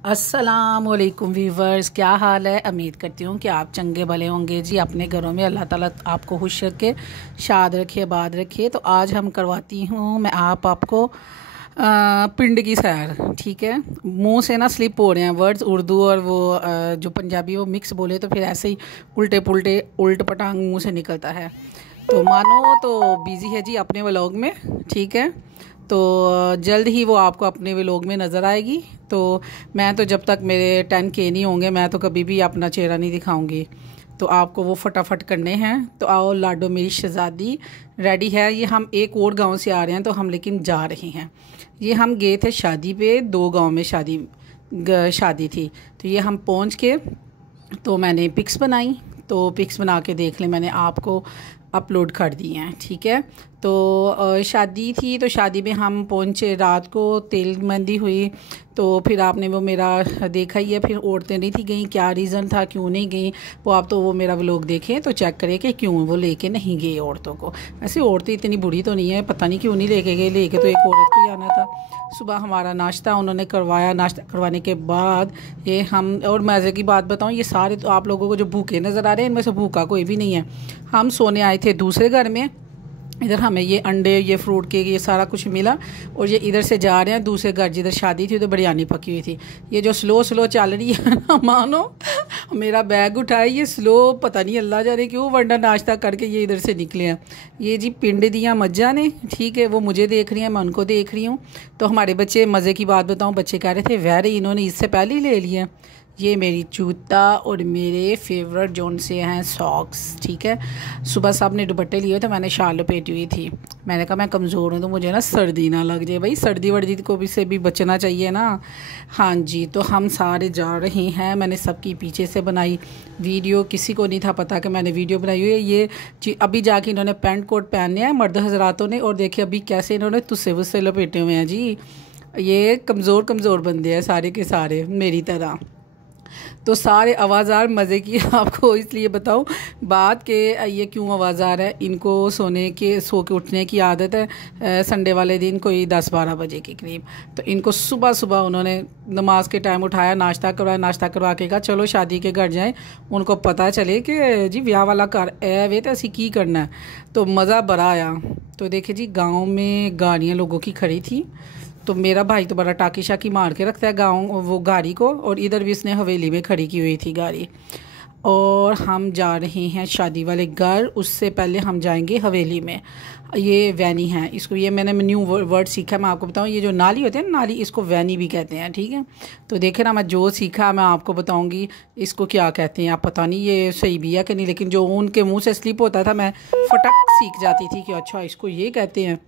अस्सलामुअलैकुम वीवर्स, क्या हाल है। उम्मीद करती हूँ कि आप चंगे भले होंगे जी। अपने घरों में अल्लाह ताला आपको खुश रखे, शाद रखे, आबाद रखे। तो आज हम करवाती हूँ मैं आपको पिंड की सैर। ठीक है, मुंह से ना स्लिप हो रहे हैं वर्ड्स उर्दू और वो जो पंजाबी वो मिक्स बोले तो फिर ऐसे ही उल्टे पुल्टे उल्ट पटांग मुंह से निकलता है। तो मानो तो बिज़ी है जी अपने व्लॉग में। ठीक है, तो जल्द ही वो आपको अपने व्लॉग में नज़र आएगी। तो मैं तो जब तक मेरे 10K नहीं होंगे मैं तो कभी भी अपना चेहरा नहीं दिखाऊंगी। तो आपको वो फटाफट करने हैं। तो आओ लाडो मेरी शहज़ादी रेडी है। ये हम एक और गांव से आ रहे हैं तो हम लेकिन जा रहे हैं। ये हम गए थे शादी पे, 2 गांव में शादी थी। तो ये हम पहुंच के तो मैंने पिक्स बनाई। तो पिक्स बना के देख लें, मैंने आपको अपलोड कर दिए हैं। ठीक है, तो शादी थी तो शादी में हम पहुंचे रात को, तेल मेहंदी हुई। तो फिर आपने वो मेरा देखा ही है। फिर औरतें नहीं थी गई, क्या रीज़न था क्यों नहीं गई वो आप तो वो मेरा व्लॉग देखें तो चेक करें कि क्यों वो लेके नहीं गए औरतों को। ऐसे औरतें इतनी बुरी तो नहीं है, पता नहीं क्यों नहीं लेके गए। लेके तो एक औरत को ही आना था। सुबह हमारा नाश्ता उन्होंने करवाया। नाश्ता करवाने के बाद ये हम, और मज़े की बात बताऊँ, ये सारे तो आप लोगों को जो भूखे नज़र आ रहे हैं इनमें से भूखा कोई भी नहीं है। हम सोने आए थे दूसरे घर में। इधर हमें ये अंडे, ये फ्रूट केक, ये सारा कुछ मिला। और ये इधर से जा रहे हैं दूसरे घर, जिधर शादी थी उधर बिरयानी पकी हुई थी। ये जो स्लो स्लो चल रही है ना, मानो मेरा बैग उठाए ये स्लो, पता नहीं अल्लाह जाने क्यों, वरना नाश्ता करके ये इधर से निकले हैं। ये जी पिंड दिया मज्जा ने। ठीक है, वो मुझे देख रही हैं, मैं उनको देख रही हूँ। तो हमारे बच्चे, मज़े की बात बताऊँ, बच्चे कह रहे थे वेरी इन्होंने इससे पहले ही ले लिया। ये मेरी जूता और मेरे फेवरेट जोन से हैं सॉक्स। ठीक है, सुबह साहब ने दुपट्टे लिए तो मैंने शाल लपेटी हुई थी। मैंने कहा मैं कमज़ोर हूँ तो मुझे ना सर्दी ना लग जाए। भाई सर्दी वर्दी को भी से भी बचना चाहिए ना। हाँ जी, तो हम सारे जा रहे हैं। मैंने सबकी पीछे से बनाई वीडियो, किसी को नहीं था पता कि मैंने वीडियो बनाई हुई है। ये अभी जाके इन्होंने पैंट कोट पहने हैं मर्द हजरातों ने, और देखिए अभी कैसे इन्होंने तुस्से वुस्से लपेटे हुए हैं जी। ये कमज़ोर कमज़ोर बंदे हैं सारे के सारे मेरी तरह। तो सारे आवाज़ार मज़े की आपको इसलिए बताऊं बात के ये क्यों आवाज़ार है। इनको सो के उठने की आदत है संडे वाले दिन कोई 10-12 बजे के करीब। तो इनको सुबह सुबह उन्होंने नमाज के टाइम उठाया, नाश्ता करवाया, नाश्ता करवा के कहा चलो शादी के घर जाएं, उनको पता चले कि जी ब्याह वाला घर है वे तो असी की करना है। तो मज़ा बड़ा आया। तो देखे जी गाँव में गाड़ियाँ लोगों की खड़ी थी। तो मेरा भाई तो बड़ा टाकी शाकी मार के रखता है गाँव वो गाड़ी को, और इधर भी इसने हवेली में खड़ी की हुई थी गाड़ी। और हम जा रहे हैं शादी वाले घर, उससे पहले हम जाएंगे हवेली में। ये वैनी है, इसको ये मैंने न्यू वर्ड सीखा, मैं आपको बताऊं। ये जो नाली होते हैं ना, नाली, इसको वैनी भी कहते हैं। ठीक है, तो देखे ना, मैं जो सीखा मैं आपको बताऊंगी इसको क्या कहते हैं। आप पता नहीं ये सही भी है कि नहीं, लेकिन जो उनके मुंह से स्लिप होता था मैं फटक सीख जाती थी कि अच्छा इसको ये कहते हैं।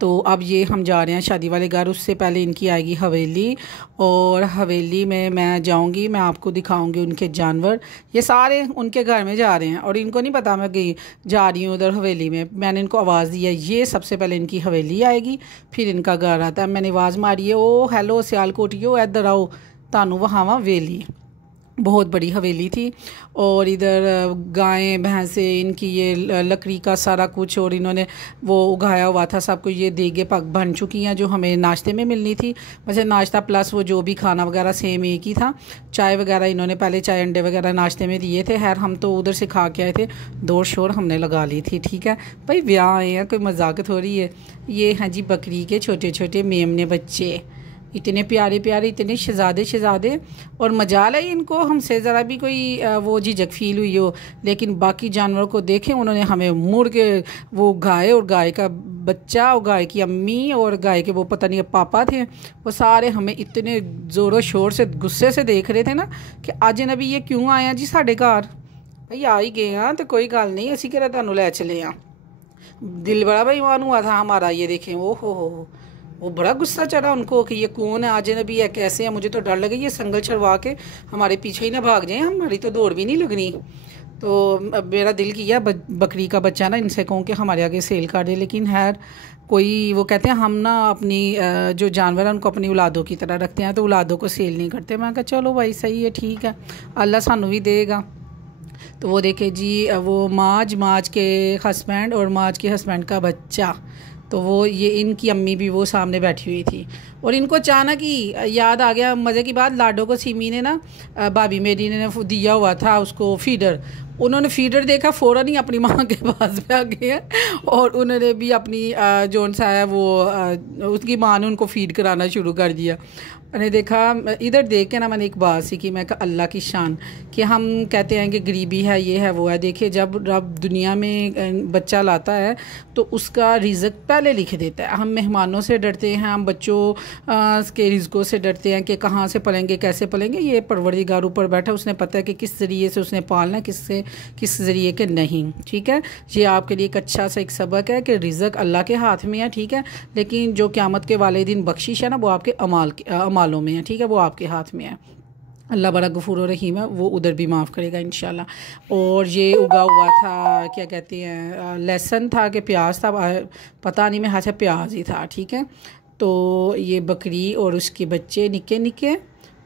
तो अब ये हम जा रहे हैं शादी वाले घर, उससे पहले इनकी आएगी हवेली। और हवेली में मैं जाऊंगी, मैं आपको दिखाऊंगी उनके जानवर। ये सारे उनके घर में जा रहे हैं और इनको नहीं पता मैं गई जा रही हूँ उधर हवेली में। मैंने इनको आवाज़ दी है, ये सबसे पहले इनकी हवेली आएगी फिर इनका घर आता है। मैंने आवाज़ मारी है, ओ हैलो सियालकोटियो इधर आओ, तानू वहाँ वेली। बहुत बड़ी हवेली थी। और इधर गायें भैंसें, इनकी ये लकड़ी का सारा कुछ, और इन्होंने वो उगाया हुआ था सब कुछ। ये देगे पक बन चुकी हैं जो हमें नाश्ते में मिलनी थी। वैसे नाश्ता प्लस वो जो भी खाना वगैरह सेम एक ही था। चाय वगैरह इन्होंने पहले चाय अंडे वगैरह नाश्ते में दिए थे। खैर हम तो उधर से खा के आए थे, दौड़ शोर हमने लगा ली थी। ठीक है भाई, ब्याह आए हैं, कोई मजाक थोड़ी है। ये हैं जी बकरी के छोटे छोटे मेमने बच्चे, इतने प्यारे प्यारे, इतने शहजादे। और मजाल है इनको हमसे ज़रा भी कोई वो झिझक फील हुई हो। लेकिन बाकी जानवरों को देखें उन्होंने हमें मुड़ के, वो गाय और गाय का बच्चा और गाय की अम्मी और गाय के वो पता नहीं पापा थे, वो सारे हमें इतने ज़ोरों शोर से गुस्से से देख रहे थे ना कि आज नबी ये क्यों आए हैं जी साढ़े घर। भाई आ ही गए हैं तो कोई गल नहीं, असी कह तुहानू लै चले हैं। दिल बड़ा बेईमान हुआ था हमारा। ये देखें, ओ हो, वो बड़ा गुस्सा चढ़ा उनको कि ये कौन है, आज नबी है, कैसे है। मुझे तो डर लगे ये संगल चढ़वा के हमारे पीछे ही ना भाग जाए, हमारी तो दौड़ भी नहीं लगनी। तो मेरा दिल किया बकरी का बच्चा ना इनसे कहूँ कि हमारे आगे सेल कर दे। लेकिन खैर कोई, वो कहते हैं हम ना अपनी जो जानवर हैं उनको अपनी औलादों की तरह रखते हैं, तो औलादों को सेल नहीं करते। मैं कहा चलो भाई सही है, ठीक है, अल्लाह सानू भी देगा। तो वो देखे जी, वो माज के हस्बैंड और माज के हस्बैंड का बच्चा। तो वो ये इनकी अम्मी भी वो सामने बैठी हुई थी। और इनको अचानक ही याद आ गया। मज़े की बात, लाडो को सिमी ने ना, भाभी मेरी ने दिया हुआ था उसको फीडर। उन्होंने फीडर देखा, फ़ौरन ही अपनी माँ के पास पे आ गए हैं और उन्होंने भी अपनी जोन सा है वो उसकी माँ ने उनको फीड कराना शुरू कर दिया। मैंने देखा, इधर देख के ना मैंने एक बात सीखी। मैं कहा अल्लाह की शान कि हम कहते हैं कि गरीबी है, ये है वो है। देखिए जब रब दुनिया में बच्चा लाता है तो उसका रिज़्क पहले लिख देता है। हम मेहमानों से डरते हैं, हम बच्चों के रिज़्कों से डरते हैं कि कहाँ से पलेंगे, कैसे पलेंगे। ये परवरदिगार ऊपर बैठा, उसने पता है कि किस ज़रिए से उसने पालना, किस ज़रिए के नहीं। ठीक है, ये आपके लिए एक अच्छा सा एक सबक है कि रिज़्क अल्लाह के हाथ में है। ठीक है, लेकिन जो क़यामत के वाले दिन बख्शिश है ना, वो आपके अमालों में है। ठीक है, वो आपके हाथ में है। अल्लाह बड़ा गफूर और रहीम है, वो उधर भी माफ़ करेगा इंशाल्लाह। और ये उगा हुआ था, क्या कहते हैं, लहसुन था कि प्याज था, पता नहीं, मैं हाथ से प्याज ही था। ठीक है, तो ये बकरी और उसके बच्चे निक्के निक्के,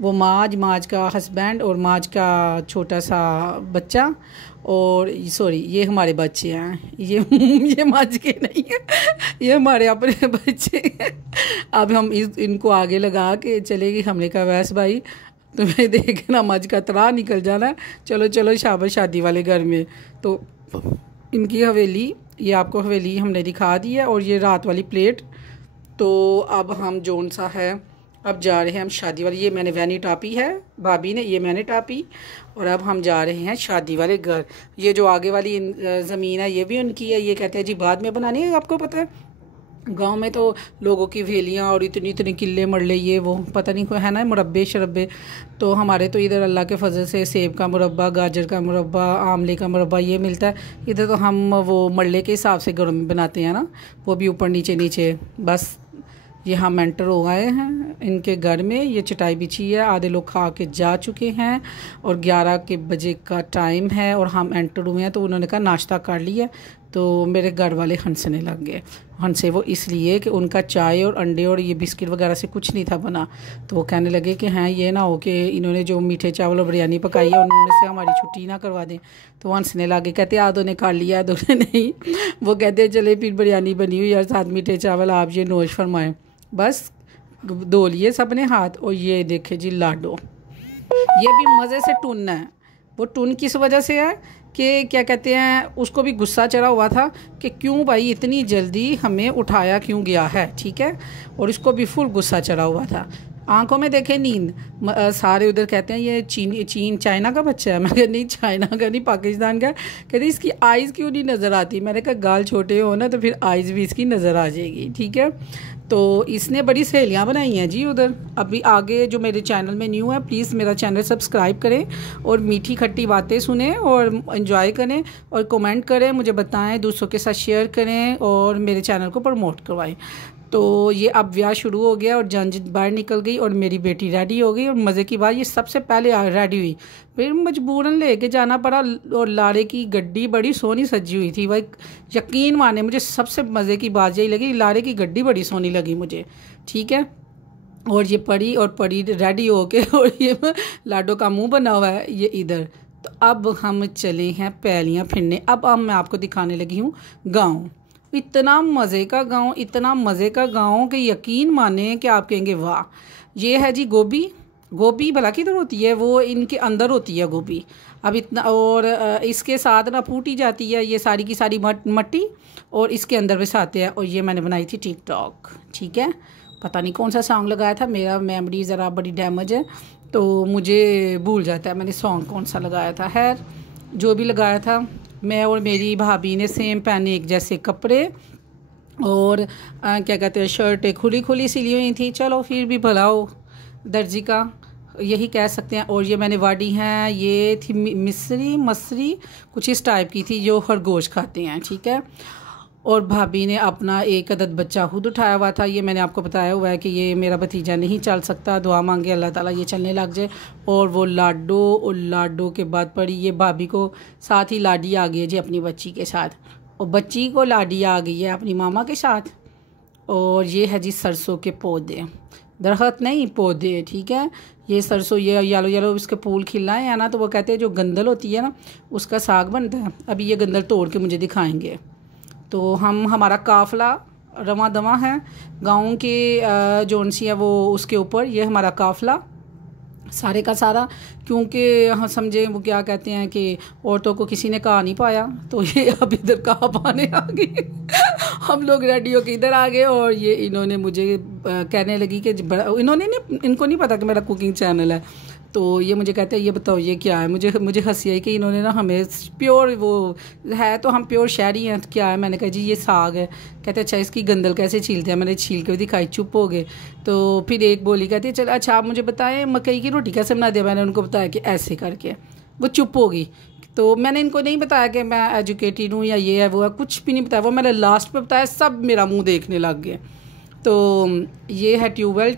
वो माज का हस्बैंड और माज का छोटा सा बच्चा, और सॉरी ये हमारे बच्चे हैं, ये माज के नहीं है, ये हमारे अपने बच्चे हैं। अब हम इनको आगे लगा के चलेगी। हमने कहा वैस भाई तुम्हें देख ना मज का तरा निकल जाना, चलो चलो शाबाश शादी वाले घर में। तो इनकी हवेली, ये आपको हवेली हमने दिखा दी है, और ये रात वाली प्लेट। तो अब हम जोन सा है, अब जा रहे हैं हम शादी वाली। ये मैंने वैनी टापी है भाभी ने, ये मैंने टापी, और अब हम जा रहे हैं शादी वाले घर। ये जो आगे वाली ज़मीन है ये भी उनकी है। ये कहते हैं जी बाद में बनानी है। आपको पता है गांव में तो लोगों की वेलियां और इतनी इतनी किले मरले, ये वो पता नहीं कोई है ना, मुरब्बे शरब्बे। तो हमारे तो इधर अल्लाह के फजल से सेब का मुरब्बा, गाजर का मुरब्बा, आमले का मुरब्बा ये मिलता है। इधर तो हम वो मरले के हिसाब से घरों में बनाते हैं ना, वो भी ऊपर नीचे नीचे। बस ये हम एंटर हो गए हैं इनके घर में। ये चटाई बिछी है, आधे लोग खा के जा चुके हैं और 11 के बजे का टाइम है और हम एंटर हुए हैं। तो उन्होंने कहा नाश्ता कर लिया, तो मेरे घर वाले हंसने लग गए। हंसे वो इसलिए कि उनका चाय और अंडे और ये बिस्किट वगैरह से कुछ नहीं था बना। तो वो कहने लगे कि हाँ ये ना हो कि इन्होंने जो मीठे चावल और बिरयानी पकाई है उनमें से हमारी छुट्टी ना करवा दें। तो वो हंसने लगे, कहते आधों ने खा लिया आधों ने नहीं। वो कहते चले फिर बिरयानी बनी हुई और साथ मीठे चावल, आप ये नोश फरमाएँ। बस धो लिए सब ने हाथ। और ये देखे जी लाडो, ये भी मज़े से टुन है। वो टुन किस वजह से है कि क्या कहते हैं, उसको भी गुस्सा चढ़ा हुआ था कि क्यों भाई इतनी जल्दी हमें उठाया क्यों गया है। ठीक है, और इसको भी फुल गुस्सा चढ़ा हुआ था। आंखों में देखे नींद। सारे उधर कहते हैं ये चीन चाइना का बच्चा है। मैं कहती नहीं चाइना का नहीं, पाकिस्तान का। कहते इसकी आइज़ क्यों नहीं नज़र आती। मैंने कहा गाल छोटे हो ना तो फिर आइज़ भी इसकी नज़र आ जाएगी। ठीक है, तो इसने बड़ी सहेलियां बनाई हैं जी उधर। अभी आगे जो मेरे चैनल में न्यू है प्लीज़ मेरा चैनल सब्सक्राइब करें और मीठी खट्टी बातें सुनें और एंजॉय करें और कमेंट करें, मुझे बताएं, दूसरों के साथ शेयर करें और मेरे चैनल को प्रमोट करवाएं। तो ये अब ब्याह शुरू हो गया और जंज बाहर निकल गई और मेरी बेटी रेडी हो गई। और मज़े की बात ये सबसे पहले रेडी हुई, फिर मजबूरन लेके जाना पड़ा। और लारे की गड्डी बड़ी सोनी सजी हुई थी भाई, यकीन माने मुझे सबसे मज़े की बात यही लगी, लारे की गड्डी बड़ी सोनी लगी मुझे। ठीक है, और ये पड़ी रेडी हो के, और ये लाडो का मुँह बना हुआ है ये इधर। तो अब हम चले हैं पैलियाँ फिरने। अब मैं आपको दिखाने लगी हूँ गाँव। इतना मज़े का गांव, इतना मज़े का गांव कि यकीन माने कि आप कहेंगे वाह। ये है जी गोभी भला किधर होती है, वो इनके अंदर होती है गोभी। अब इतना, और इसके साथ ना फूटी जाती है ये सारी की सारी मट्टी और इसके अंदर बिसाते हैं। और ये मैंने बनाई थी टिकटॉक। ठीक है, पता नहीं कौन सा सॉन्ग लगाया था, मेरा मेमोरी ज़रा बड़ी डैमेज है तो मुझे भूल जाता है मैंने सॉन्ग कौन सा लगाया था। खैर जो भी लगाया था, मैं और मेरी भाभी ने सेम पहने एक जैसे कपड़े और क्या कहते हैं शर्टें खुली खुली सिली हुई थी। चलो फिर भी भला हो दर्जी का, यही कह सकते हैं। और ये मैंने वाड़ी हैं, ये थी मसरी कुछ इस टाइप की थी जो खरगोश खाते हैं। ठीक है, और भाभी ने अपना एक अदद बच्चा खुद उठाया हुआ था। ये मैंने आपको बताया हुआ है कि ये मेरा भतीजा नहीं चल सकता, दुआ मांगे अल्लाह ताला ये चलने लग जाए। और वो लाडो, और लाडो के बाद पड़ी ये भाभी को साथ ही लाडी आ गई है जी अपनी बच्ची के साथ, और बच्ची को लाडी आ गई है अपनी मामा के साथ। और ये है जी सरसों के पौधे, दरख्त नहीं पौधे। ठीक है, ये सरसों ये येलो येलो इसके फूल खिलाए हैं ना, तो वो कहते हैं जो गंदल होती है ना उसका साग बनता है। अभी ये गंदल तोड़ के मुझे दिखाएंगे। तो हमारा काफ़िला रवा दवा है गाँव के जोन सी है वो उसके ऊपर। ये हमारा काफ़िला सारे का सारा, क्योंकि हाँ समझे वो क्या कहते हैं कि औरतों को किसी ने कहा नहीं पाया, तो ये अब इधर कहा पाने आ गए। हम लोग रेडियो के इधर आ गए और ये इन्होंने मुझे कहने लगी कि इनको नहीं पता कि मेरा कुकिंग चैनल है। तो ये मुझे कहते हैं ये बताओ ये क्या है। मुझे हंसी आई कि इन्होंने ना हमें प्योर वो है तो हम प्योर शहरी हैं, क्या है। मैंने कहा जी ये साग है। कहते अच्छा इसकी गंदल कैसे छीलते हैं। मैंने छील के दिखाई, चुप हो गए। तो फिर एक बोली कहती है चल अच्छा आप मुझे बताएं मकई की रोटी कैसे बना दिया। मैंने उनको बताया कि ऐसे करके, वो चुप हो गई। तो मैंने इनको नहीं बताया कि मैं एजुकेटेड हूँ या ये है वो है, कुछ भी नहीं बताया। वो मैंने लास्ट में बताया, सब मेरा मुँह देखने लग गए। तो ये है ट्यूबवेल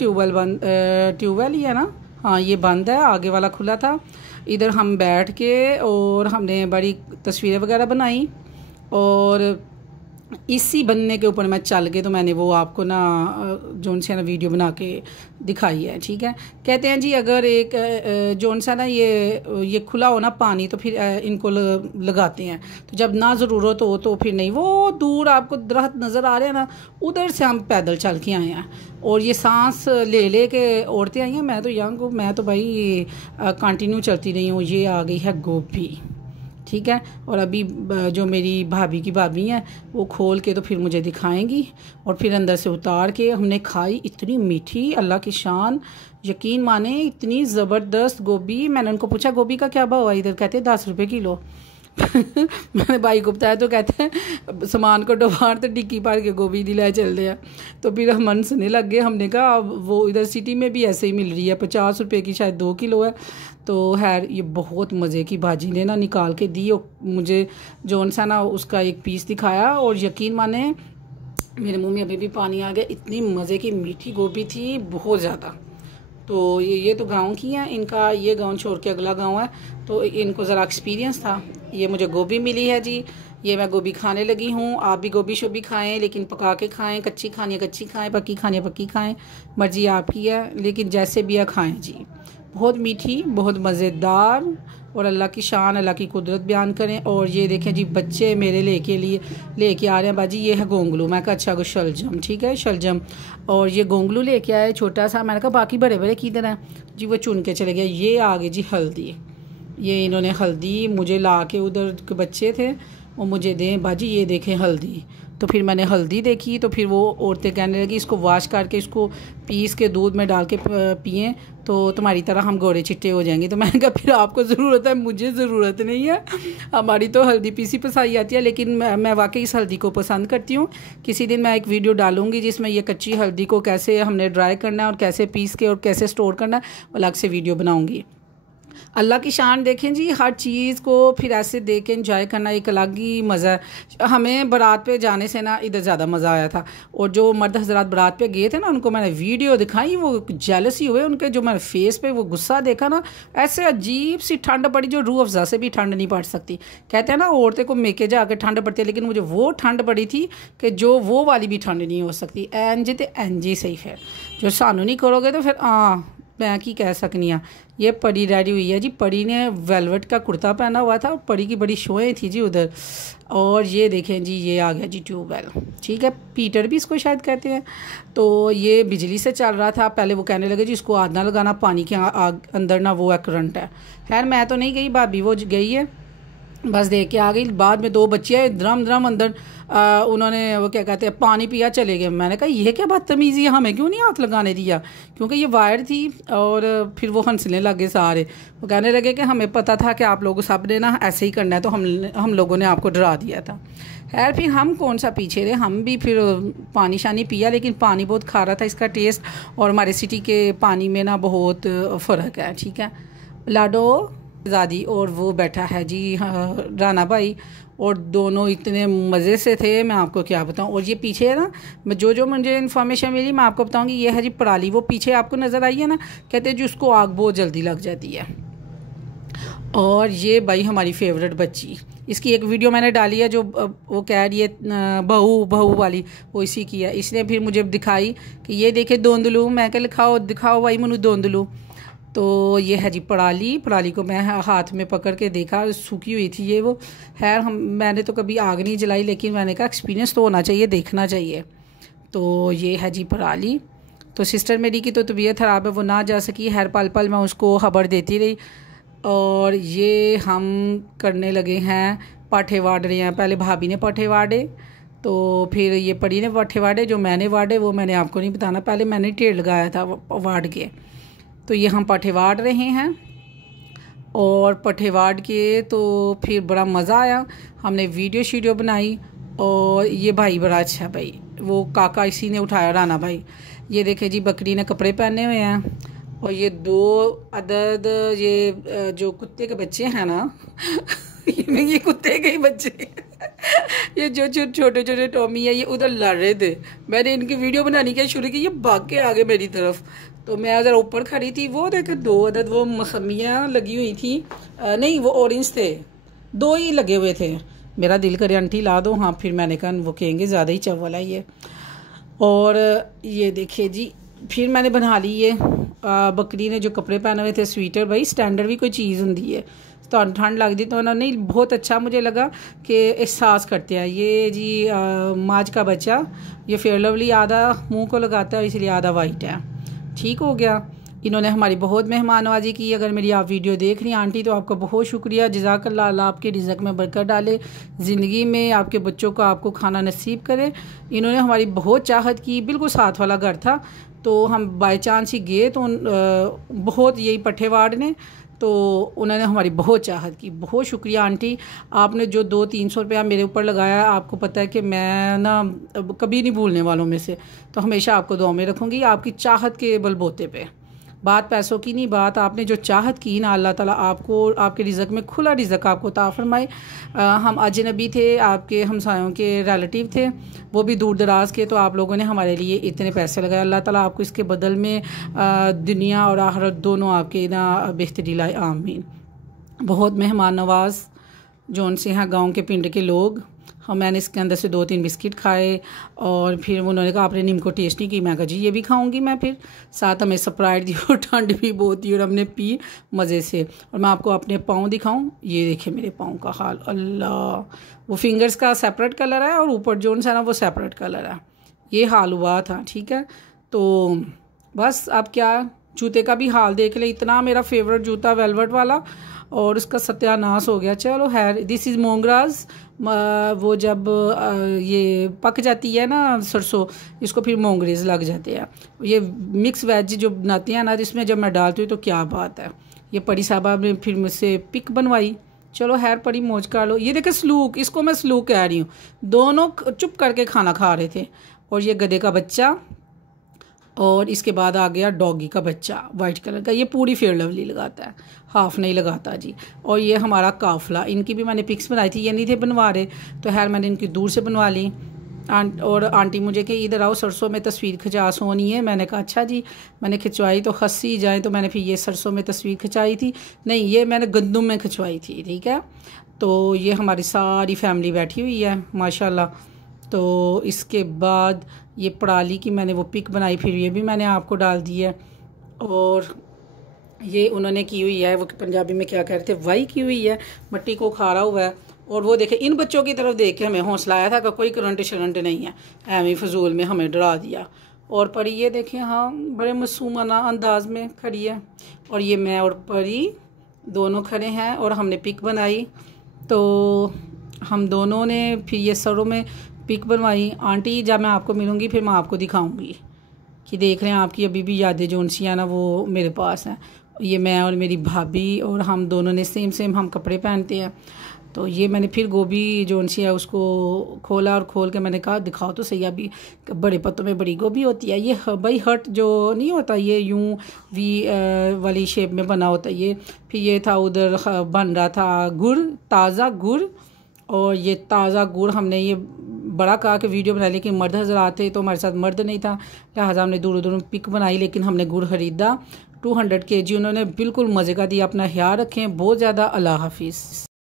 ही है ना, हाँ ये बंद है, आगे वाला खुला था। इधर हम बैठ के और हमने बड़ी तस्वीरें वगैरह बनाई और इसी बनने के ऊपर मैं चल के तो मैंने वो आपको ना जोन सा ना वीडियो बना के दिखाई है। ठीक है, कहते हैं जी अगर एक जोन सा ना ये खुला हो ना पानी तो फिर इनको लगाते हैं, तो जब ना ज़रूरत हो तो फिर नहीं। वो दूर आपको दरख्त नज़र आ रहे हैं ना, उधर से हम पैदल चल के आए हैं और ये सांस ले के औरतें आई हैं। मैं तो यंग हूँ, मैं तो भाई कंटिन्यू चलती रही हूँ। ये आ गई है गोभी, ठीक है। और अभी जो मेरी भाभी की भाभी हैं वो खोल के तो फिर मुझे दिखाएंगी और फिर अंदर से उतार के हमने खाई। इतनी मीठी, अल्लाह की शान, यकीन माने इतनी ज़बरदस्त गोभी। मैंने उनको पूछा गोभी का क्या भाव है इधर, कहते 10 रुपये किलो। मैंने भाई को बताया तो कहते हैं सामान को डुबार तो डिक्की पार के गोभी दिलाए चल रहे हैं। तो फिर हम हंसने लग गए। हमने कहा वो इधर सिटी में भी ऐसे ही मिल रही है, 50 रुपये की शायद 2 किलो है। तो खैर ये बहुत मज़े की भाजी ने ना निकाल के दी और मुझे जोन सा ना उसका एक पीस दिखाया और यकीन माने मेरे मुंह में अभी भी पानी आ गया। इतनी मज़े की मीठी गोभी थी, बहुत ज़्यादा। तो ये तो गांव की है, इनका ये गांव छोड़ के अगला गांव है, तो इनको ज़रा एक्सपीरियंस था। ये मुझे गोभी मिली है जी, ये मैं गोभी खाने लगी हूँ। आप भी गोभी शोभी खाएं, लेकिन पका के खाएं। कच्ची खानी है कच्ची खाएं, पक्की खानी है पक्की खाएं, मर्जी आपकी है, लेकिन जैसे भी है खाएं जी। बहुत मीठी, बहुत मज़ेदार और अल्लाह की शान, अल्लाह की कुदरत बयान करें। और ये देखें जी बच्चे मेरे लेके आ रहे हैं बाजी। ये है गोंगलू। मैं कहा अच्छा शलजम, ठीक है शलजम। और ये गोंगलू लेके आए छोटा सा। मैंने कहा बाकी बड़े बड़े किधर हैं जी, वो चुन के चले गए। ये आ गए जी हल्दी। ये इन्होंने हल्दी मुझे ला के, उधर के बच्चे थे वो मुझे दें बाजी ये देखें हल्दी। तो फिर मैंने हल्दी देखी तो फिर वो औरतें कहने लगी इसको वॉश करके इसको पीस के दूध में डाल के पिएँ तो तुम्हारी तरह हम गोरे चिट्टे हो जाएंगे। तो मैंने कहा फिर आपको ज़रूरत है, मुझे ज़रूरत नहीं है। हमारी तो हल्दी पीसी पसाई आती है, लेकिन मैं वाकई इस हल्दी को पसंद करती हूँ। किसी दिन मैं एक वीडियो डालूंगी जिसमें ये कच्ची हल्दी को कैसे हमने ड्राई करना है और कैसे पीस के और कैसे स्टोर करना है, अलग से वीडियो बनाऊँगी। अल्लाह की शान देखें जी, हर चीज़ को फिर ऐसे देख के इंजॉय करना एक अलग ही मज़ा है। हमें बारात पे जाने से ना इधर ज़्यादा मज़ा आया था। और जो मर्द हजरात बारात पे गए थे ना, उनको मैंने वीडियो दिखाई, वो जेलस ही हुए उनके। जो मैंने फेस पे वो गुस्सा देखा ना, ऐसे अजीब सी ठंड पड़ी जो रूह अफ़ज़ा से भी ठंड नहीं पड़ सकती। कहते हैं ना औरतें को मेके जाके ठंड पड़ती है, लेकिन मुझे वो ठंड पड़ी थी कि जो वो वाली भी ठंड नहीं हो सकती। एंजी तो एंजी सही है, जो सानू नहीं करोगे तो फिर मैं की कह सकनी हाँ। ये परी रेडी हुई है जी। परी ने वेलवेट का कुर्ता पहना हुआ था, परी की बड़ी शोएं थी जी उधर। और ये देखें जी ये आ गया जी ट्यूबवेल, ठीक है, पीटर भी इसको शायद कहते हैं। तो ये बिजली से चल रहा था। पहले वो कहने लगे जी इसको आग ना लगाना, पानी के अंदर ना वो है करंट है। खैर मैं तो नहीं गई, भाभी वो गई है, बस देख के आ गई। बाद में 2 बच्चे आए द्रम द्रम अंदर उन्होंने वो क्या कहते हैं पानी पिया चले गए। मैंने कहा ये क्या बदतमीज़ी है, हमें क्यों नहीं हाथ लगाने दिया, क्योंकि ये वायर थी। और फिर वो हंसने लगे सारे। वो कहने लगे कि हमें पता था कि आप लोग सब ने ना ऐसे ही करना है, तो हम लोगों ने आपको डरा दिया था। खैर फिर हम कौन सा पीछे रहे, हम भी फिर पानी शानी पिया, लेकिन पानी बहुत खारा था इसका टेस्ट। और हमारे सिटी के पानी में ना बहुत फ़र्क है, ठीक है। लाडो ज़ादी और वो बैठा है जी राना भाई, और दोनों इतने मज़े से थे मैं आपको क्या बताऊं। और ये पीछे है ना, जो मुझे इन्फॉर्मेशन मिली मैं आपको बताऊंगी। ये है जी पराली, वो पीछे आपको नज़र आई है ना, कहते हैं जी उसको आग बहुत जल्दी लग जाती है। और ये भाई हमारी फेवरेट बच्ची, इसकी एक वीडियो मैंने डाली है जो वो कह रही है बहू वाली, वो इसी की है। इसने फिर मुझे दिखाई कि ये देखे दोंदलू। मैं क्या दिखाओ भाई मनु दोंदलू। तो ये है जी पराली को मैं हाथ में पकड़ के देखा, सूखी हुई थी ये वो। खैर मैंने तो कभी आग नहीं जलाई, लेकिन मैंने कहा एक्सपीरियंस तो होना चाहिए, देखना चाहिए। तो ये है जी पराली। तो सिस्टर मेरी की तो तबीयत ख़राब है, वो ना जा सकी, हर पल पल मैं उसको खबर देती रही। और ये हम करने लगे हैं पाठे वाड़ रहे हैं। पहले भाभी ने पाठे वाड़े, तो फिर ये परी ने पाठे वाड़े। जो मैंने वाड़े वो मैंने आपको नहीं बताना, पहले मैंने ढेर लगाया था वाड़ के। तो ये हम पाठे वाड़ रहे हैं और पाठे वाड़ के तो फिर बड़ा मज़ा आया, हमने वीडियो शीडियो बनाई। और ये भाई बड़ा अच्छा भाई, वो काका इसी ने उठाया, राना भाई। ये देखे जी बकरी ने कपड़े पहने हुए हैं। और ये 2 अदद ये जो कुत्ते के बच्चे हैं ना ये कुत्ते के ही बच्चे ये जो छोटे छोटे टॉमी है, ये उधर लड़ रहे थे। मैंने इनकी वीडियो बनाने की शुरू की, ये भाग के आ गए मेरी तरफ। तो मैं अगर ऊपर खड़ी थी, वो देखे 2 अदद वो मौसमियाँ लगी हुई थी, नहीं वो ऑरेंज थे, 2 ही लगे हुए थे। मेरा दिल करे आंटी ला दो, हाँ फिर मैंने कहा वो कहेंगे ज़्यादा ही चवल है ये। और ये देखिए जी फिर मैंने बना ली ये बकरी ने जो कपड़े पहने हुए थे स्वेटर। भाई स्टैंडर्ड भी कोई चीज़ होंगी है, तो ठंड लग दी तो उन्होंने बहुत अच्छा मुझे लगा कि एहसास करते हैं। ये जी माज का बच्चा, ये फेयर लवली आधा मुंह को लगाता है इसलिए आधा वाइट है, ठीक हो गया। इन्होंने हमारी बहुत मेहमान नवाजी की। अगर मेरी आप वीडियो देख रही हैं आंटी तो आपका बहुत शुक्रिया, जज़ाकल्लाह। अल्लाह आपके रिज़्क़ में बरकत डाले, ज़िंदगी में आपके बच्चों को आपको खाना नसीब करे। इन्होंने हमारी बहुत चाहत की, बिल्कुल साथ वाला घर था, तो हम बाय चांस ही गए तो बहुत यही पट्ठे वाड़ ने, तो उन्होंने हमारी बहुत चाहत की। बहुत शुक्रिया आंटी, आपने जो 200-300 रुपया मेरे ऊपर लगाया, आपको पता है कि मैं ना कभी नहीं भूलने वालों में से, तो हमेशा आपको दुआ में रखूँगी आपकी चाहत के बलबूते पे। बात पैसों की नहीं, बात आपने जो चाहत की ना, अल्लाह ताला आपको आपके रिज़्क़ में खुला रिज़्क़ आपको अता फरमाए। हम अजनबी थे, आपके हमसायों के रिलेटिव थे, वो भी दूर दराज के, तो आप लोगों ने हमारे लिए इतने पैसे लगाए। अल्लाह ताला आपको इसके बदल में दुनिया और आखिरत दोनों आपके ना बेहतरी लाए, आमीन। बहुत मेहमान नवाज जो उनसे यहाँ गाँव के पिंड के लोग, हाँ मैंने इसके अंदर से 2-3 बिस्किट खाए। और फिर उन्होंने कहा आपने नीम को टेस्ट नहीं की, मैं कहा जी ये भी खाऊंगी मैं। फिर साथ हमें स्प्राइट दी और ठंड भी बहुत थी और हमने पी मज़े से। और मैं आपको अपने पाँव दिखाऊं, ये देखिए मेरे पाँव का हाल, अल्लाह। वो फिंगर्स का सेपरेट कलर है और ऊपर जो है ना वो सेपरेट कलर है, ये हाल हुआ था, ठीक है। तो बस अब क्या, जूते का भी हाल देख ले, इतना मेरा फेवरेट जूता वेलवेट वाला और उसका सत्यानाश हो गया। चलो है, दिस इज़ मोंगराज। वो जब ये पक जाती है ना सरसों, इसको फिर मोंगरेज लग जाते हैं। ये मिक्स वेज जो बनाती हैं ना, जिसमें जब मैं डालती हूँ तो क्या बात है। ये परी साहबा ने फिर मुझसे पिक बनवाई। चलो हैर परी मौज कर लो। ये देखे सलूक, इसको मैं सलूक कह रही हूँ। दोनों चुप करके खाना खा रहे थे। और ये गधे का बच्चा, और इसके बाद आ गया डॉगी का बच्चा वाइट कलर का, ये पूरी फेयर लवली लगाता है, हाफ नहीं लगाता जी। और ये हमारा काफला, इनकी भी मैंने पिक्स बनाई थी, ये नहीं थे बनवा रहे, तो खैर मैंने इनकी दूर से बनवा ली। और आंटी मुझे कि इधर आओ सरसों में तस्वीर खिंचा सोनी है। मैंने कहा अच्छा जी। मैंने खिंचवाई तो हंसी जाए, तो मैंने फिर ये सरसों में तस्वीर खिंचाई थी, नहीं ये मैंने गंदुम में खिंचवाई थी, ठीक है। तो ये हमारी सारी फैमिली बैठी हुई है माशाल्लाह। तो इसके बाद ये पराली की मैंने वो पिक बनाई, फिर ये भी मैंने आपको डाल दी है। और ये उन्होंने की हुई है, वो पंजाबी में क्या कह रहे थे, वाई की हुई है, मिट्टी को खारा हुआ है। और वो देखे इन बच्चों की तरफ देख के हमें हौसला आया था कि कोई करंट शरंट नहीं है, एवं फजूल में हमें डरा दिया। और परी ये देखें, हाँ बड़े मासूमाना अंदाज में खड़ी है। और ये मैं और परी दोनों खड़े हैं और हमने पिक बनाई। तो हम दोनों ने फिर ये सरों में पिक बनवाई। आंटी जब मैं आपको मिलूँगी फिर मैं आपको दिखाऊंगी कि देख रहे हैं आपकी अभी भी यादें जो सी हैं ना वो मेरे पास हैं। ये मैं और मेरी भाभी, और हम दोनों ने सेम हम कपड़े पहनते हैं। तो ये मैंने फिर गोभी जो सी है उसको खोला और खोल के मैंने कहा दिखाओ तो सही, अभी बड़े पत्तों में बड़ी गोभी होती है। ये भाई हर्ट जो नहीं होता, ये यूं वी वाली शेप में बना होता है ये। फिर ये था उधर बन रहा था गुड़, ताज़ा गुड़। और ये ताज़ा गुड़ हमने ये बड़ा कहा कि वीडियो बना, लेकिन मर्द हज़रात थे तो हमारे साथ मर्द नहीं था, लिहाजा हमने दूर दूर पिक बनाई। लेकिन हमने गुड़ ख़रीदा 200 kg। उन्होंने बिल्कुल मज़े का दिया। अपना ख्याल रखें बहुत ज़्यादा। अल्लाह हाफिज़।